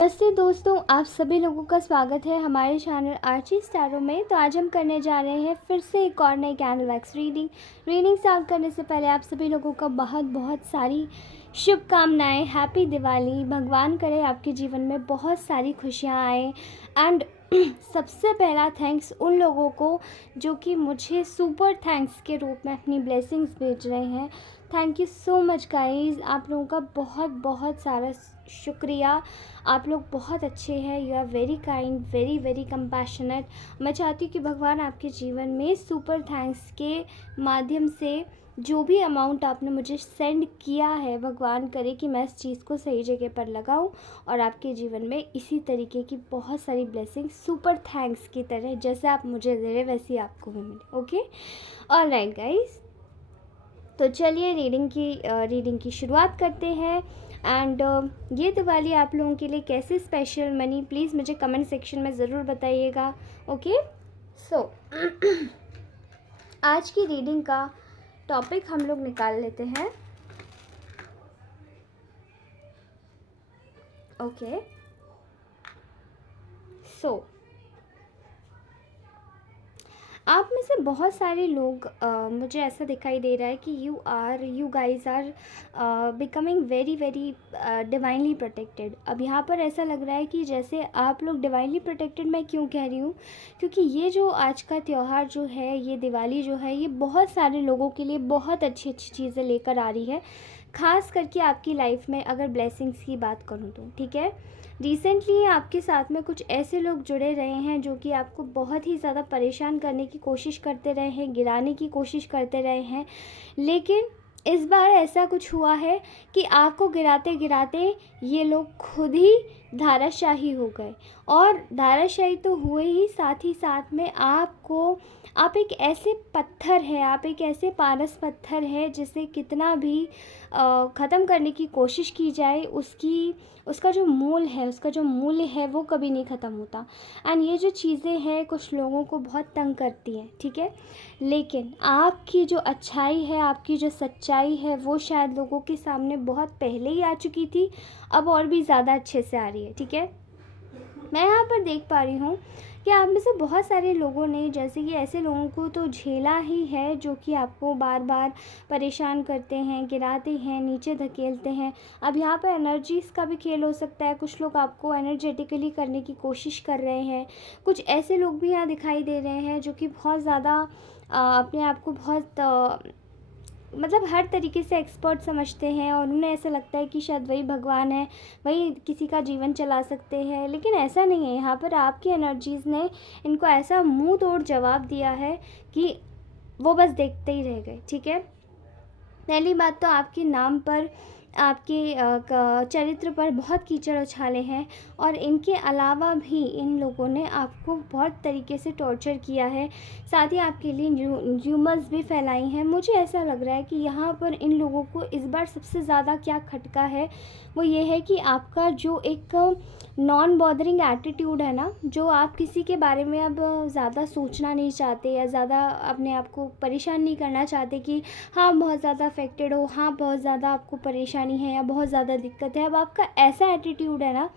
नमस्ते दोस्तों, आप सभी लोगों का स्वागत है हमारे चैनल आर्ची स्टारों में। तो आज हम करने जा रहे हैं फिर से एक और नई कैंडल वैक्स रीडिंग स्टार्ट करने से पहले आप सभी लोगों का बहुत बहुत सारी शुभकामनाएं। हैप्पी दिवाली। भगवान करे आपके जीवन में बहुत सारी खुशियां आए। एंड सबसे पहला थैंक्स उन लोगों को जो कि मुझे सुपर थैंक्स के रूप में अपनी ब्लेसिंग्स भेज रहे हैं। Thank you so much guys, आप लोगों का बहुत बहुत सारा शुक्रिया। आप लोग बहुत अच्छे हैं, you are very kind, very very compassionate. मैं चाहती हूँ कि भगवान आपके जीवन में सुपर थैंक्स के माध्यम से जो भी अमाउंट आपने मुझे सेंड किया है, भगवान करे कि मैं इस चीज़ को सही जगह पर लगाऊं और आपके जीवन में इसी तरीके की बहुत सारी ब्लेसिंग सुपर थैंक्स की तरह जैसे आप मुझे दे रहे वैसे ही आपको भी मिले। ओके, ऑलराइट गाइस, तो चलिए रीडिंग की शुरुआत करते हैं। एंड ये दिवाली आप लोगों के लिए कैसे स्पेशल मनी, प्लीज़ मुझे कमेंट सेक्शन में ज़रूर बताइएगा। ओके, सो आज की रीडिंग का टॉपिक हम लोग निकाल लेते हैं। ओके, सो आप में से बहुत सारे लोग मुझे ऐसा दिखाई दे रहा है कि you guys are becoming very very divinely protected. अब यहाँ पर ऐसा लग रहा है कि जैसे आप लोग डिवाइनली प्रोटेक्टेड, मैं क्यों कह रही हूँ, क्योंकि ये जो आज का त्यौहार जो है, ये दिवाली जो है, ये बहुत सारे लोगों के लिए बहुत अच्छी अच्छी चीज़ें लेकर आ रही है। ख़ास करके आपकी लाइफ में अगर ब्लेसिंग्स की बात करूँ तो ठीक है। रिसेंटली आपके साथ में कुछ ऐसे लोग जुड़े रहे हैं जो कि आपको बहुत ही ज़्यादा परेशान करने की कोशिश करते रहे हैं, गिराने की कोशिश करते रहे हैं। लेकिन इस बार ऐसा कुछ हुआ है कि आपको गिराते गिराते ये लोग खुद ही धाराशाही हो गए। और धाराशाही तो हुए ही साथ में आप एक ऐसे पत्थर है, आप एक ऐसे पारस पत्थर है जिसे कितना भी ख़त्म करने की कोशिश की जाए, उसका जो मूल्य है वो कभी नहीं ख़त्म होता। एंड ये जो चीज़ें हैं कुछ लोगों को बहुत तंग करती हैं, ठीक है। लेकिन आपकी जो अच्छाई है, आपकी जो सच्चाई है, वो शायद लोगों के सामने बहुत पहले ही आ चुकी थी, अब और भी ज़्यादा अच्छे से आ रही है, ठीक है। मैं यहाँ पर देख पा रही हूँ कि आप में से बहुत सारे लोगों ने, जैसे कि ऐसे लोगों को तो झेला ही है जो कि आपको बार बार परेशान करते हैं, गिराते हैं, नीचे धकेलते हैं। अब यहाँ पर एनर्जीज़ का भी खेल हो सकता है। कुछ लोग आपको एनर्जेटिकली करने की कोशिश कर रहे हैं। कुछ ऐसे लोग भी यहाँ दिखाई दे रहे हैं जो कि बहुत ज़्यादा अपने आप को बहुत मतलब हर तरीके से एक्सपर्ट समझते हैं और उन्हें ऐसा लगता है कि शायद वही भगवान है, वही किसी का जीवन चला सकते हैं। लेकिन ऐसा नहीं है। यहाँ पर आपकी एनर्जीज़ ने इनको ऐसा मुंह तोड़ जवाब दिया है कि वो बस देखते ही रह गए, ठीक है। पहली बात तो आपके नाम पर, आपके चरित्र पर बहुत कीचड़ उछाले हैं और इनके अलावा भी इन लोगों ने आपको बहुत तरीके से टॉर्चर किया है। साथ ही आपके लिए र्यूमर्स भी फैलाई हैं। मुझे ऐसा लग रहा है कि यहाँ पर इन लोगों को इस बार सबसे ज़्यादा क्या खटका है वो ये है कि आपका जो एक नॉन बॉदरिंग एटीट्यूड है ना, जो आप किसी के बारे में अब ज़्यादा सोचना नहीं चाहते या ज़्यादा अपने आप को परेशान नहीं करना चाहते कि हाँ बहुत ज़्यादा अफेक्टेड हो, हाँ बहुत ज़्यादा आपको परेशानी है या बहुत ज़्यादा दिक्कत है। अब आपका ऐसा एटीट्यूड है ना,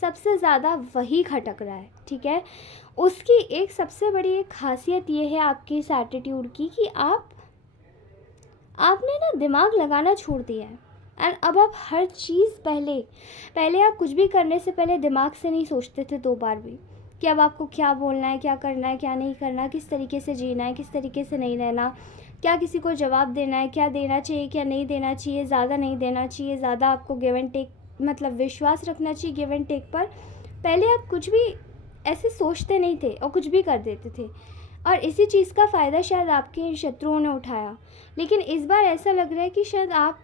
सबसे ज़्यादा वही खटक रहा है, ठीक है। उसकी एक सबसे बड़ी एक खासियत ये है आपके इस एटीट्यूड की कि आपने ना दिमाग लगाना छोड़ दिया है। एंड अब आप हर चीज़ पहले आप कुछ भी करने से पहले दिमाग से नहीं सोचते थे 2 बार भी कि अब आपको क्या बोलना है, क्या करना है, क्या नहीं करना, किस तरीके से जीना है, किस तरीके से नहीं रहना, क्या किसी को जवाब देना है, क्या देना चाहिए, क्या नहीं देना चाहिए, ज़्यादा नहीं देना चाहिए, ज़्यादा आपको गिव एंड टेक मतलब विश्वास रखना चाहिए गिव एंड टेक पर। पहले आप कुछ भी ऐसे सोचते नहीं थे और कुछ भी कर देते थे और इसी चीज़ का फ़ायदा शायद आपके शत्रुओं ने उठाया। लेकिन इस बार ऐसा लग रहा है कि शायद आप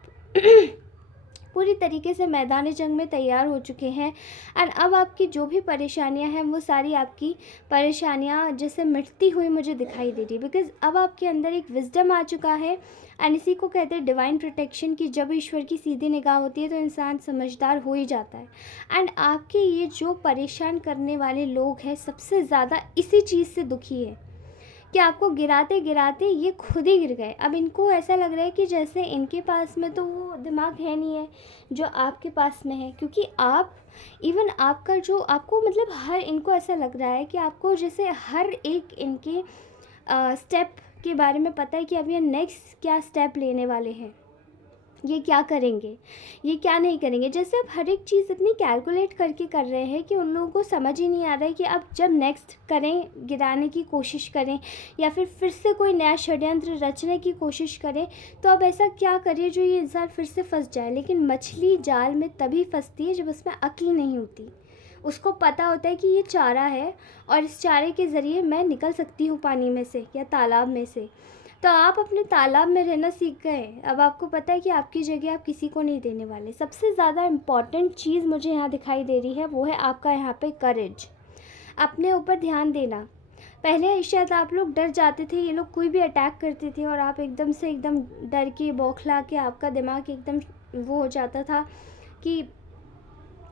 पूरी तरीके से मैदान जंग में तैयार हो चुके हैं। एंड अब आपकी जो भी परेशानियां हैं वो सारी आपकी परेशानियां जैसे मिटती हुई मुझे दिखाई दे रही, बिकॉज़ अब आपके अंदर एक विजडम आ चुका है। एंड इसी को कहते हैं डिवाइन प्रोटेक्शन की। जब ईश्वर की सीधी निगाह होती है तो इंसान समझदार हो ही जाता है। एंड आपके ये जो परेशान करने वाले लोग हैं सबसे ज़्यादा इसी चीज़ से दुखी है कि आपको गिराते गिराते ये खुद ही गिर गए। अब इनको ऐसा लग रहा है कि जैसे इनके पास में तो वो दिमाग है नहीं है जो आपके पास में है, क्योंकि आप इवन आपका जो आपको मतलब हर इनको ऐसा लग रहा है कि आपको जैसे हर एक इनके स्टेप के बारे में पता है कि अब ये नेक्स्ट क्या स्टेप लेने वाले हैं, ये क्या करेंगे, ये क्या नहीं करेंगे। जैसे अब हर एक चीज़ इतनी कैलकुलेट करके कर रहे हैं कि उन लोगों को समझ ही नहीं आ रहा है कि अब जब नेक्स्ट करें, गिराने की कोशिश करें या फिर से कोई नया षड्यंत्र रचने की कोशिश करें, तो अब ऐसा क्या करें जो ये इंसान फिर से फंस जाए। लेकिन मछली जाल में तभी फंसती है जब उसमें अक्ल नहीं होती। उसको पता होता है कि ये चारा है और इस चारे के ज़रिए मैं निकल सकती हूँ पानी में से या तालाब में से। तो आप अपने तालाब में रहना सीख गए। अब आपको पता है कि आपकी जगह आप किसी को नहीं देने वाले। सबसे ज़्यादा इम्पॉर्टेंट चीज़ मुझे यहाँ दिखाई दे रही है, वो है आपका यहाँ पे करेज, अपने ऊपर ध्यान देना। पहले शायद आप लोग डर जाते थे, ये लोग कोई भी अटैक करते थे और आप एकदम से एकदम डर के बौखला के आपका दिमाग एकदम वो हो जाता था कि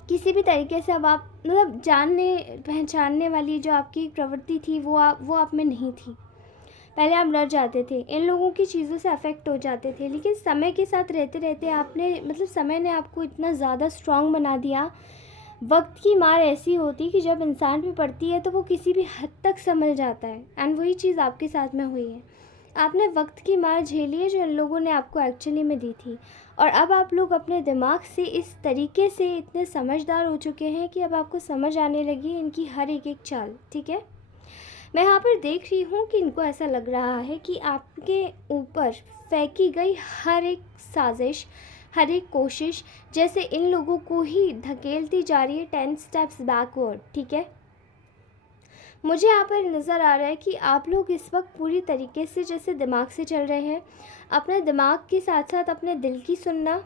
किसी भी तरीके से अब आप मतलब जानने पहचानने वाली जो आपकी प्रवृत्ति थी वो आप में नहीं थी। पहले आप डर जाते थे, इन लोगों की चीज़ों से अफेक्ट हो जाते थे। लेकिन समय के साथ रहते रहते आपने मतलब समय ने आपको इतना ज़्यादा स्ट्रांग बना दिया। वक्त की मार ऐसी होती कि जब इंसान पे पड़ती है तो वो किसी भी हद तक संभल जाता है, एंड वही चीज़ आपके साथ में हुई है। आपने वक्त की मार झेली है जो इन लोगों ने आपको एक्चुअली में दी थी, और अब आप लोग अपने दिमाग से इस तरीके से इतने समझदार हो चुके हैं कि अब आपको समझ आने लगी इनकी हर एक एक चाल। ठीक है, मैं यहाँ पर देख रही हूँ कि इनको ऐसा लग रहा है कि आपके ऊपर फेंकी गई हर एक साजिश, हर एक कोशिश जैसे इन लोगों को ही धकेलती जा रही है 10 स्टेप्स बैकवर्ड। ठीक है, मुझे यहाँ पर नज़र आ रहा है कि आप लोग इस वक्त पूरी तरीके से जैसे दिमाग से चल रहे हैं, अपने दिमाग के साथ साथ अपने दिल की सुनना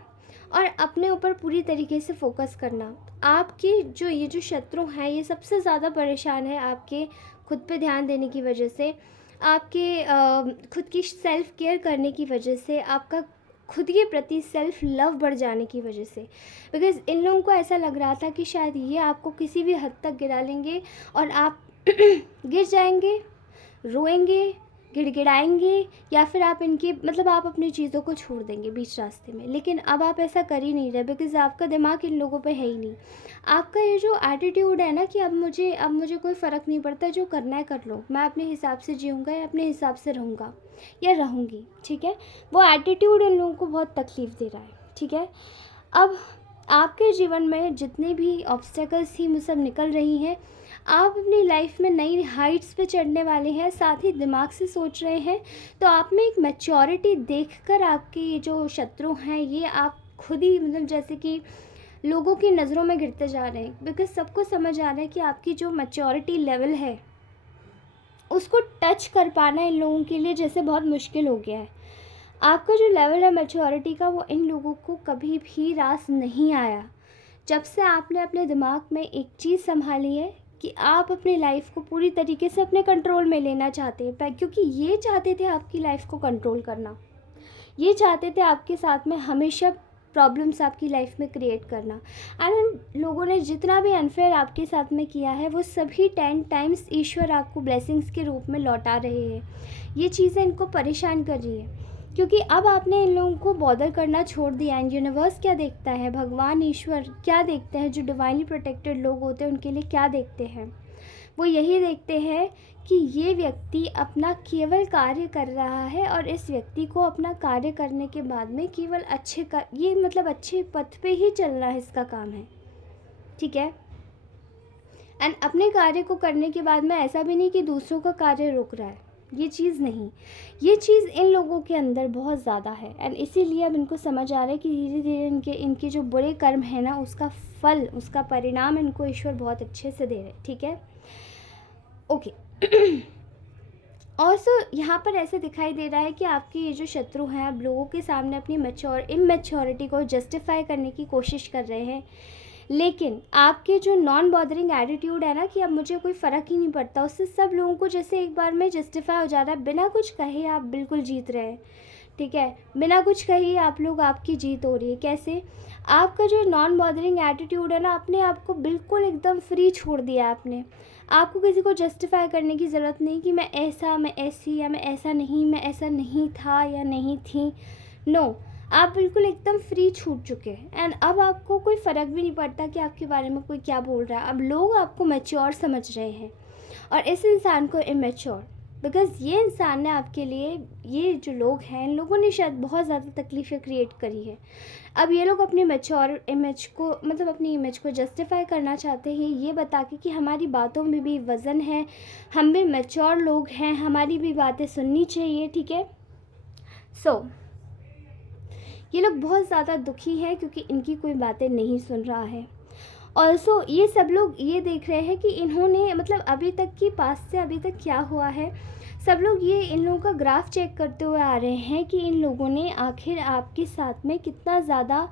और अपने ऊपर पूरी तरीके से फोकस करना। आपके ये जो शत्रु हैं ये सबसे ज़्यादा परेशान है आपके खुद पे ध्यान देने की वजह से, आपके खुद की सेल्फ़ केयर करने की वजह से, आपका खुद के प्रति सेल्फ़ लव बढ़ जाने की वजह से। बिकॉज़ इन लोगों को ऐसा लग रहा था कि शायद ये आपको किसी भी हद तक गिरा लेंगे और आप गिर जाएंगे, रोएंगे, गिड़गिड़ाएंगे, या फिर आप इनके मतलब आप अपनी चीज़ों को छोड़ देंगे बीच रास्ते में। लेकिन अब आप ऐसा कर ही नहीं रहे, बिकॉज़ आपका दिमाग इन लोगों पे है ही नहीं। आपका ये जो एटीट्यूड है ना कि अब मुझे कोई फ़र्क नहीं पड़ता, जो करना है कर लो, मैं अपने हिसाब से जीऊँगा या अपने हिसाब से रहूँगा या रहूँगी। ठीक है, वो एटीट्यूड इन लोगों को बहुत तकलीफ़ दे रहा है। ठीक है, अब आपके जीवन में जितने भी ऑब्स्टेकल्स थी वो सब निकल रही हैं। आप अपनी लाइफ में नई हाइट्स पे चढ़ने वाले हैं, साथ ही दिमाग से सोच रहे हैं। तो आप में एक मैच्योरिटी देखकर आपके ये जो शत्रु हैं ये आप खुद ही मतलब जैसे कि लोगों की नज़रों में गिरते जा रहे हैं, बिकॉज़ सबको समझ आ रहा है कि आपकी जो मैच्योरिटी लेवल है उसको टच कर पाना इन लोगों के लिए जैसे बहुत मुश्किल हो गया है। आपका जो लेवल है मैच्योरिटी का वो इन लोगों को कभी भी रास नहीं आया जब से आपने अपने दिमाग में एक चीज़ संभाली है कि आप अपनी लाइफ को पूरी तरीके से अपने कंट्रोल में लेना चाहते हैं। क्योंकि ये चाहते थे आपकी लाइफ को कंट्रोल करना, ये चाहते थे आपके साथ में हमेशा प्रॉब्लम्स आपकी लाइफ में क्रिएट करना। एंड लोगों ने जितना भी अनफेयर आपके साथ में किया है वो सभी 10 टाइम्स ईश्वर आपको ब्लेसिंग्स के रूप में लौटा रहे हैं। ये चीज़ें इनको परेशान कर रही है क्योंकि अब आपने इन लोगों को बॉदर करना छोड़ दिया। एंड यूनिवर्स क्या देखता है, भगवान ईश्वर क्या देखते हैं, जो डिवाइनली प्रोटेक्टेड लोग होते हैं उनके लिए क्या देखते हैं, वो यही देखते हैं कि ये व्यक्ति अपना केवल कार्य कर रहा है और इस व्यक्ति को अपना कार्य करने के बाद में केवल ये मतलब अच्छे पथ पे ही चलना है, इसका काम है। ठीक है, एंड अपने कार्य को करने के बाद में ऐसा भी नहीं कि दूसरों का कार्य रुक रहा है, ये चीज़ नहीं। ये चीज़ इन लोगों के अंदर बहुत ज़्यादा है एंड इसीलिए अब इनको समझ आ रहा है कि धीरे धीरे इनके जो बुरे कर्म है ना उसका फल, उसका परिणाम इनको ईश्वर बहुत अच्छे से दे रहे हैं। ठीक है, ओके। और सो यहाँ पर ऐसे दिखाई दे रहा है कि आपके ये जो शत्रु हैं अब लोगों के सामने अपनी इमेच्योरिटी को जस्टिफाई करने की कोशिश कर रहे हैं। लेकिन आपके जो नॉन बॉदरिंग एटीट्यूड है ना कि अब मुझे कोई फ़र्क ही नहीं पड़ता, उससे सब लोगों को जैसे एक बार में जस्टिफाई हो जा रहा है। बिना कुछ कहे आप बिल्कुल जीत रहे हैं। ठीक है, बिना कुछ कहे आप लोग, आपकी जीत हो रही है। कैसे? आपका जो नॉन बॉदरिंग एटीट्यूड है ना, अपने आप को बिल्कुल एकदम फ्री छोड़ दिया आपने। आपको किसी को जस्टिफाई करने की ज़रूरत नहीं कि मैं ऐसा, मैं ऐसी, या मैं ऐसा नहीं, मैं ऐसा नहीं था या नहीं थी। नो, आप बिल्कुल एकदम फ्री छूट चुके हैं। एंड अब आपको कोई फ़र्क भी नहीं पड़ता कि आपके बारे में कोई क्या बोल रहा है। अब लोग आपको मैच्योर समझ रहे हैं और इस इंसान को इमेच्योर, बिकॉज़ ये इंसान ने आपके लिए, ये जो लोग हैं, इन लोगों ने शायद बहुत ज़्यादा तकलीफ़ें क्रिएट करी है। अब ये लोग अपनी मैच्योर इमेज को, मतलब अपनी इमेज को जस्टिफाई करना चाहते हैं, ये बता के कि हमारी बातों में भी वज़न है, हम भी मैच्योर लोग हैं, हमारी भी बातें सुननी चाहिए, ठीक है। सो ये लोग बहुत ज़्यादा दुखी हैं क्योंकि इनकी कोई बातें नहीं सुन रहा है। ऑल्सो ये सब लोग ये देख रहे हैं कि इन्होंने, मतलब अभी तक की पास्ट से अभी तक क्या हुआ है, सब लोग ये इन लोगों का ग्राफ चेक करते हुए आ रहे हैं कि इन लोगों ने आखिर आपके साथ में कितना ज़्यादा,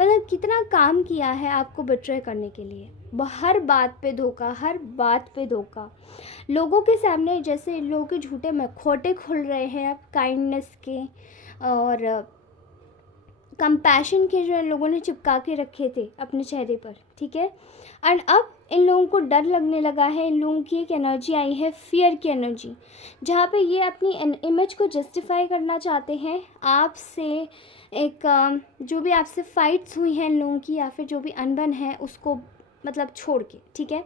मतलब कितना काम किया है आपको बिट्रे करने के लिए। हर बात पे धोखा, हर बात पे धोखा, लोगों के सामने जैसे इन लोगों के झूठे खोटे खुल रहे हैं अब काइंडनेस के और कंपैशन के, जो इन लोगों ने चिपका के रखे थे अपने चेहरे पर, ठीक है। एंड अब इन लोगों को डर लगने लगा है, इन लोगों की एक एनर्जी आई है, फियर की एनर्जी, जहाँ पे ये अपनी इमेज को जस्टिफाई करना चाहते हैं आपसे। एक जो भी आपसे फाइट्स हुई हैं इन लोगों की, या फिर जो भी अनबन है उसको मतलब छोड़ के, ठीक है।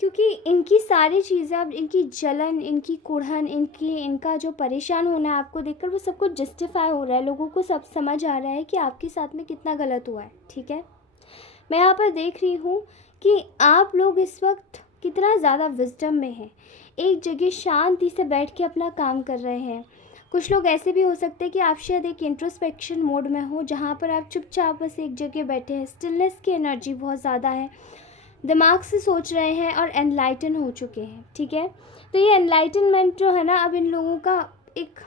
क्योंकि इनकी सारी चीज़ें, अब इनकी जलन, इनकी कुढ़न, इनका जो परेशान होना है आपको देखकर, वो सब कुछ जस्टिफाई हो रहा है। लोगों को सब समझ आ रहा है कि आपके साथ में कितना गलत हुआ है, ठीक है। मैं यहाँ पर देख रही हूँ कि आप लोग इस वक्त कितना ज़्यादा विजडम में हैं, एक जगह शांति से बैठ के अपना काम कर रहे हैं। कुछ लोग ऐसे भी हो सकते हैं कि आप शायद एक इंट्रोस्पेक्शन मोड में हो, जहाँ पर आप चुपचाप बस एक जगह बैठे हैं, स्टिलनेस की एनर्जी बहुत ज़्यादा है, दिमाग से सोच रहे हैं और एनलाइटन हो चुके हैं, ठीक है। तो ये एनलाइटनमेंट जो है ना, अब इन लोगों का एक,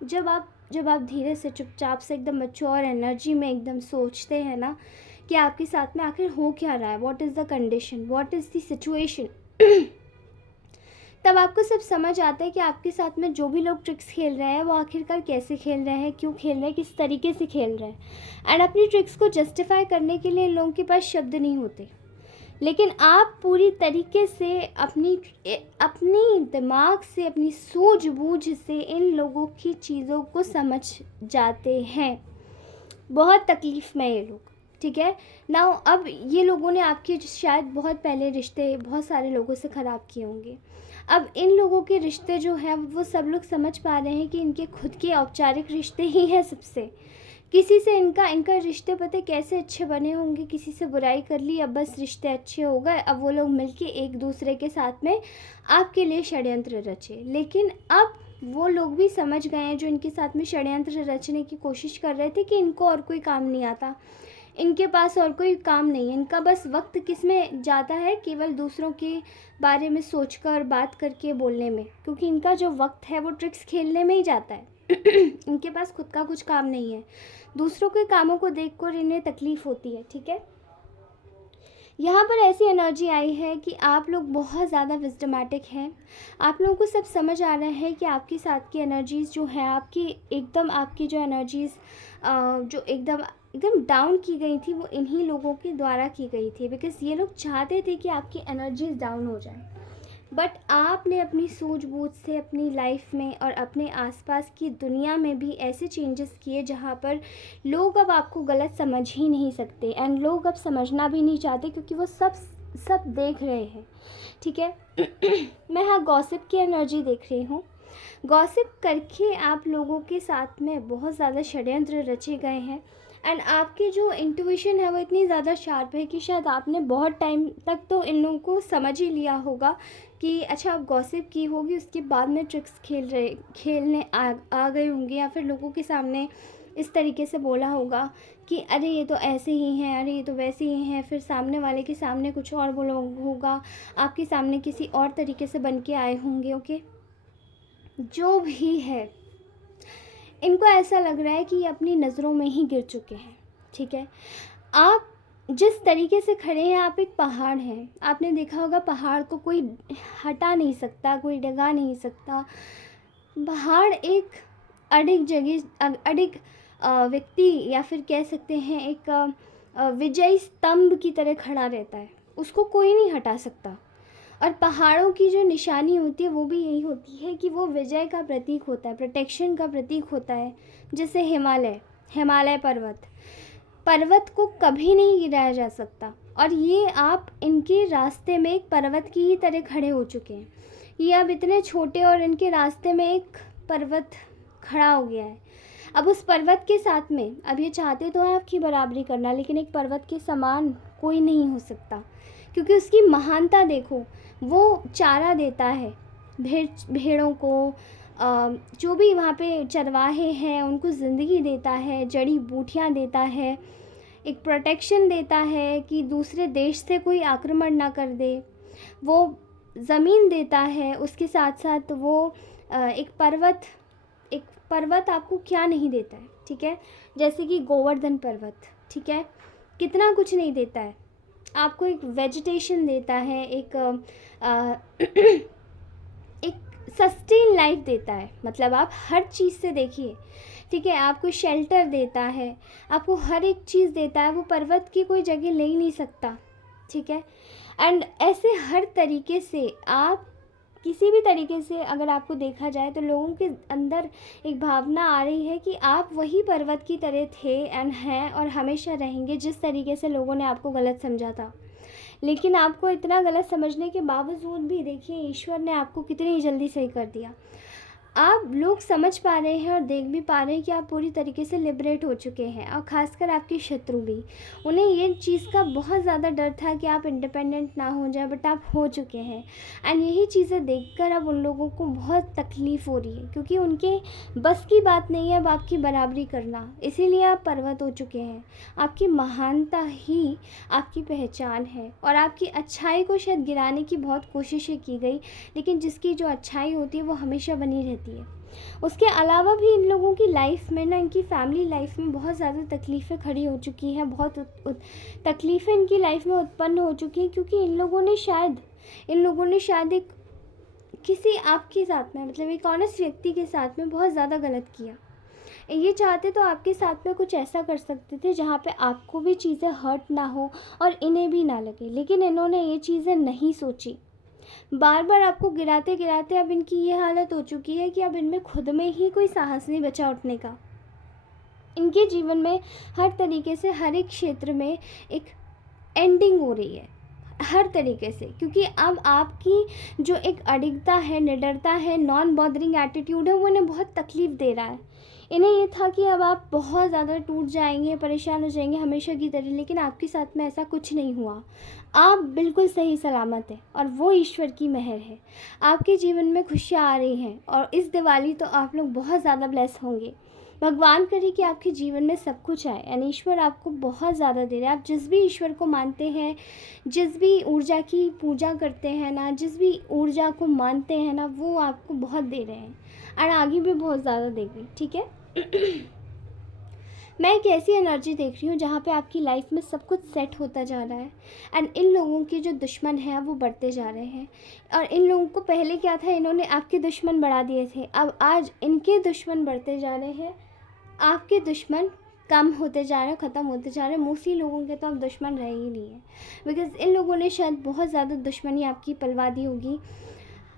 जब आप धीरे से चुपचाप से एकदम मैच्योर एनर्जी में एकदम सोचते हैं ना कि आपके साथ में आखिर हो क्या रहा है, what is the condition, what is the situation, तब आपको सब समझ आता है कि आपके साथ में जो भी लोग ट्रिक्स खेल रहे हैं वो आखिरकार कैसे खेल रहे हैं, क्यों खेल रहे हैं, किस तरीके से खेल रहे हैं। एंड अपनी ट्रिक्स को जस्टिफाई करने के लिए इन लोगों के पास शब्द नहीं होते, लेकिन आप पूरी तरीके से अपनी दिमाग से, अपनी सूझबूझ से इन लोगों की चीज़ों को समझ जाते हैं। बहुत तकलीफ़ में ये लोग, ठीक है। नाउ अब ये लोगों ने आपके शायद बहुत पहले रिश्ते बहुत सारे लोगों से ख़राब किए होंगे। अब इन लोगों के रिश्ते जो हैं वो सब लोग समझ पा रहे हैं कि इनके खुद के औपचारिक रिश्ते ही हैं सबसे। किसी से इनका रिश्ते पता कैसे अच्छे बने होंगे, किसी से बुराई कर ली, अब बस रिश्ते अच्छे हो गए, अब वो लोग मिलके एक दूसरे के साथ में आपके लिए षड्यंत्र रचे। लेकिन अब वो लोग भी समझ गए हैं जो इनके साथ में षड्यंत्र रचने की कोशिश कर रहे थे कि इनको और कोई काम नहीं आता, इनके पास और कोई काम नहीं है, इनका बस वक्त किस में जाता है, केवल दूसरों के बारे में सोचकर, बात करके, बोलने में, क्योंकि इनका जो वक्त है वो ट्रिक्स खेलने में ही जाता है। इनके पास खुद का कुछ काम नहीं है, दूसरों के कामों को देखकर इन्हें तकलीफ़ होती है, ठीक है। यहाँ पर ऐसी एनर्जी आई है कि आप लोग बहुत ज़्यादा विज़डमेटिक हैं, आप लोगों को सब समझ आ रहा है कि आपके साथ की एनर्जीज़ जो है, आपकी जो एनर्जीज़ जो एकदम डाउन की गई थी, वो इन्हीं लोगों के द्वारा की गई थी, बिकॉज़ ये लोग चाहते थे कि आपकी एनर्जीज़ डाउन हो जाए। बट आपने अपनी सूझबूझ से अपनी लाइफ में और अपने आसपास की दुनिया में भी ऐसे चेंजेस किए जहाँ पर लोग अब आपको गलत समझ ही नहीं सकते, एंड लोग अब समझना भी नहीं चाहते क्योंकि वो सब देख रहे हैं, ठीक है। मैं हाँ गॉसिप की एनर्जी देख रही हूँ। गॉसिप करके आप लोगों के साथ में बहुत ज़्यादा षड्यंत्र रचे गए हैं, एंड आपकी जो इंट्यूशन है वो इतनी ज़्यादा शार्प है कि शायद आपने बहुत टाइम तक तो इन लोगों को समझ ही लिया होगा कि अच्छा आप गॉसिप की होगी, उसके बाद में ट्रिक्स खेलने आ गए होंगे, या फिर लोगों के सामने इस तरीके से बोला होगा कि अरे ये तो ऐसे ही हैं, अरे ये तो वैसे ही हैं, फिर सामने वाले के सामने कुछ और बोला होगा, आपके सामने किसी और तरीके से बन के आए होंगे, ओके। जो भी है, इनको ऐसा लग रहा है कि ये अपनी नज़रों में ही गिर चुके हैं, ठीक है। आप जिस तरीके से खड़े हैं, आप एक पहाड़ हैं, आपने देखा होगा पहाड़ को कोई हटा नहीं सकता, कोई डगा नहीं सकता। पहाड़ एक अडिग व्यक्ति, या फिर कह सकते हैं एक विजयी स्तंभ की तरह खड़ा रहता है, उसको कोई नहीं हटा सकता। और पहाड़ों की जो निशानी होती है वो भी यही होती है कि वो विजय का प्रतीक होता है, प्रोटेक्शन का प्रतीक होता है। जैसे हिमालय पर्वत, पर्वत को कभी नहीं गिराया जा सकता, और ये आप इनके रास्ते में एक पर्वत की ही तरह खड़े हो चुके हैं। ये अब इतने छोटे और इनके रास्ते में एक पर्वत खड़ा हो गया है। अब उस पर्वत के साथ में, अब ये चाहते तो हैं आपकी बराबरी करना, लेकिन एक पर्वत के समान कोई नहीं हो सकता, क्योंकि उसकी महानता देखो। वो चारा देता है भेड़ों को, जो भी वहाँ पे चरवाहे हैं उनको ज़िंदगी देता है, जड़ी बूटियाँ देता है, एक प्रोटेक्शन देता है कि दूसरे देश से कोई आक्रमण ना कर दे। वो ज़मीन देता है, उसके साथ साथ वो एक पर्वत आपको क्या नहीं देता है, ठीक है। जैसे कि गोवर्धन पर्वत, ठीक है, कितना कुछ नहीं देता है आपको, एक वेजिटेशन देता है, एक सस्टेन लाइफ देता है। मतलब आप हर चीज़ से देखिए, ठीक है, आपको शेल्टर देता है, आपको हर एक चीज़ देता है, वो पर्वत की कोई जगह ले ही नहीं सकता, ठीक है। एंड ऐसे हर तरीके से आप किसी भी तरीके से अगर आपको देखा जाए तो लोगों के अंदर एक भावना आ रही है कि आप वही पर्वत की तरह थे एंड हैं और हमेशा रहेंगे, जिस तरीके से लोगों ने आपको गलत समझा था। लेकिन आपको इतना गलत समझने के बावजूद भी देखिए ईश्वर ने आपको कितनी जल्दी सही कर दिया। आप लोग समझ पा रहे हैं और देख भी पा रहे हैं कि आप पूरी तरीके से लिबरेट हो चुके हैं, और ख़ासकर आपके शत्रु भी। उन्हें ये चीज़ का बहुत ज़्यादा डर था कि आप इंडिपेंडेंट ना हो जाए, बट आप हो चुके हैं। एंड यही चीज़ें देखकर अब उन लोगों को बहुत तकलीफ़ हो रही है, क्योंकि उनके बस की बात नहीं है अब आपकी बराबरी करना, इसीलिए आप पर्वत हो चुके हैं। आपकी महानता ही आपकी पहचान है, और आपकी अच्छाई को शायद गिराने की बहुत कोशिशें की गई, लेकिन जिसकी जो अच्छाई होती है वो हमेशा बनी रहती है। उसके अलावा भी इन लोगों की लाइफ में ना, इनकी फैमिली लाइफ में बहुत ज़्यादा तकलीफ़ें खड़ी हो चुकी हैं, बहुत तकलीफ़ें इनकी लाइफ में उत्पन्न हो चुकी हैं, क्योंकि इन लोगों ने शायद एक किसी आपके साथ में, मतलब एक ऑनेस्ट व्यक्ति के साथ में बहुत ज़्यादा गलत किया। ये चाहते तो आपके साथ में कुछ ऐसा कर सकते थे जहाँ पे आपको भी चीज़ें हर्ट ना हो और इन्हें भी ना लगे, लेकिन इन्होंने ये चीज़ें नहीं सोची। बार बार आपको गिराते गिराते अब इनकी ये हालत हो चुकी है कि अब इनमें खुद में ही कोई साहस नहीं बचा उठने का। इनके जीवन में हर तरीके से, हर एक क्षेत्र में एक एंडिंग हो रही है, हर तरीके से, क्योंकि अब आपकी जो एक अडिगता है, निडरता है, नॉन बॉदरिंग एटीट्यूड है, वो इन्हें बहुत तकलीफ़ दे रहा है। इन्हें ये था कि अब आप बहुत ज़्यादा टूट जाएंगे, परेशान हो जाएंगे हमेशा की तरह, लेकिन आपके साथ में ऐसा कुछ नहीं हुआ। आप बिल्कुल सही सलामत हैं, और वो ईश्वर की मेहर है। आपके जीवन में खुशियाँ आ रही हैं, और इस दिवाली तो आप लोग बहुत ज़्यादा ब्लेस होंगे। भगवान करे कि आपके जीवन में सब कुछ आए, यानी ईश्वर आपको बहुत ज़्यादा दे रहे हैं। आप जिस भी ईश्वर को मानते हैं, जिस भी ऊर्जा की पूजा करते हैं ना, जिस भी ऊर्जा को मानते हैं ना, वो आपको बहुत दे रहे हैं, और आगे भी बहुत ज़्यादा देंगे, ठीक है। मैं एक ऐसी एनर्जी देख रही हूँ जहाँ पे आपकी लाइफ में सब कुछ सेट होता जा रहा है, एंड इन लोगों के जो दुश्मन हैं वो बढ़ते जा रहे हैं। और इन लोगों को पहले क्या था, इन्होंने आपके दुश्मन बढ़ा दिए थे, अब आज इनके दुश्मन बढ़ते जा रहे हैं, आपके दुश्मन कम होते जा रहे हैं, ख़त्म होते जा रहे हैं। मोस्टली लोगों के तो अब दुश्मन रहे ही नहीं है, बिकॉज़ इन लोगों ने शायद बहुत ज़्यादा दुश्मनी आपकी पलवा दी होगी।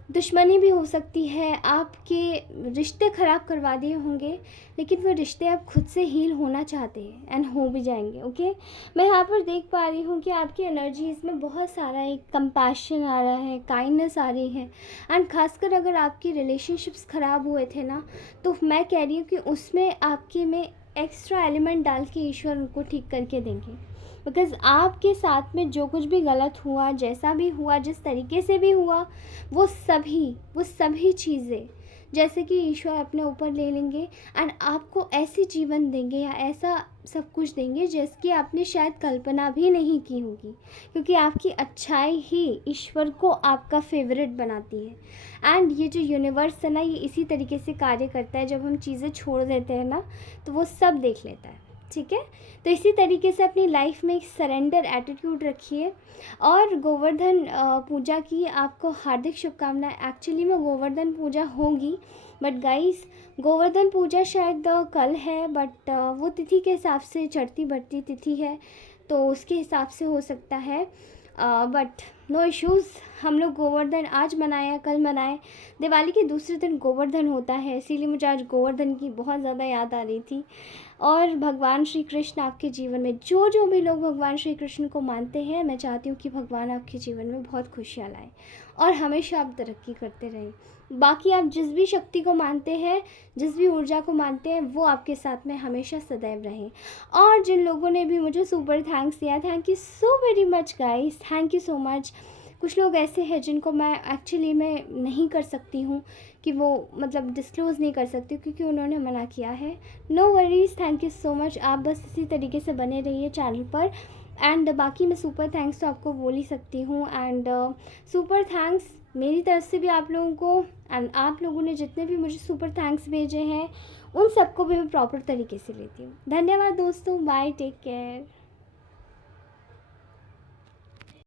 दुश्मनी भी हो सकती है, आपके रिश्ते ख़राब करवा दिए होंगे, लेकिन वो रिश्ते अब खुद से हील होना चाहते हैं, एंड हो भी जाएंगे, ओके। मैं यहाँ पर देख पा रही हूँ कि आपकी एनर्जीज़ में बहुत सारा एक कंपैशन आ रहा है, काइंडनेस आ रही है, एंड ख़ासकर अगर आपकी रिलेशनशिप्स ख़राब हुए थे ना, तो मैं कह रही हूँ कि उसमें आपके में एक्स्ट्रा एलिमेंट डाल के ईश्वर उनको ठीक करके देंगे। बिकॉज़ आपके साथ में जो कुछ भी गलत हुआ, जैसा भी हुआ, जिस तरीके से भी हुआ, वो सभी चीज़ें जैसे कि ईश्वर अपने ऊपर ले लेंगे, एंड आपको ऐसी जीवन देंगे या ऐसा सब कुछ देंगे जिसकी आपने शायद कल्पना भी नहीं की होगी, क्योंकि आपकी अच्छाई ही ईश्वर को आपका फेवरेट बनाती है। एंड ये जो यूनिवर्स है ना, ये इसी तरीके से कार्य करता है, जब हम चीज़ें छोड़ देते हैं ना तो वो सब देख लेता है, ठीक है। तो इसी तरीके से अपनी लाइफ में एक सरेंडर एटीट्यूड रखिए, और गोवर्धन पूजा की आपको हार्दिक शुभकामनाएं। एक्चुअली में गोवर्धन पूजा होगी, बट गाइस गोवर्धन पूजा शायद कल है, बट वो तिथि के हिसाब से चढ़ती बढ़ती तिथि है, तो उसके हिसाब से हो सकता है, बट नो इश्यूज़। हम लोग गोवर्धन आज मनाए या कल मनाए, दिवाली के दूसरे दिन गोवर्धन होता है, इसीलिए मुझे आज गोवर्धन की बहुत ज़्यादा याद आ रही थी। और भगवान श्री कृष्ण आपके जीवन में, जो जो भी लोग भगवान श्री कृष्ण को मानते हैं, मैं चाहती हूँ कि भगवान आपके जीवन में बहुत खुशियाँ लाएँ और हमेशा आप तरक्की करते रहें। बाकी आप जिस भी शक्ति को मानते हैं, जिस भी ऊर्जा को मानते हैं, वो आपके साथ में हमेशा सदैव रहें। और जिन लोगों ने भी मुझे सुपर थैंक्स दिया, thank you so very much guys, thank you so much. कुछ लोग ऐसे हैं जिनको मैं एक्चुअली में नहीं कर सकती हूँ कि वो मतलब डिस्क्लोज़ नहीं कर सकती क्योंकि उन्होंने मना किया है। No worries, thank you so much. आप बस इसी तरीके से बने रहिए चैनल पर। एंड बाकी मैं सुपर थैंक्स तो आपको बोल ही सकती हूँ। एंड सुपर थैंक्स मेरी तरफ से भी आप लोगों को, एंड आप लोगों ने जितने भी मुझे सुपर थैंक्स भेजे हैं उन सबको भी मैं प्रॉपर तरीके से लेती हूँ। धन्यवाद दोस्तों, बाय, टेक केयर।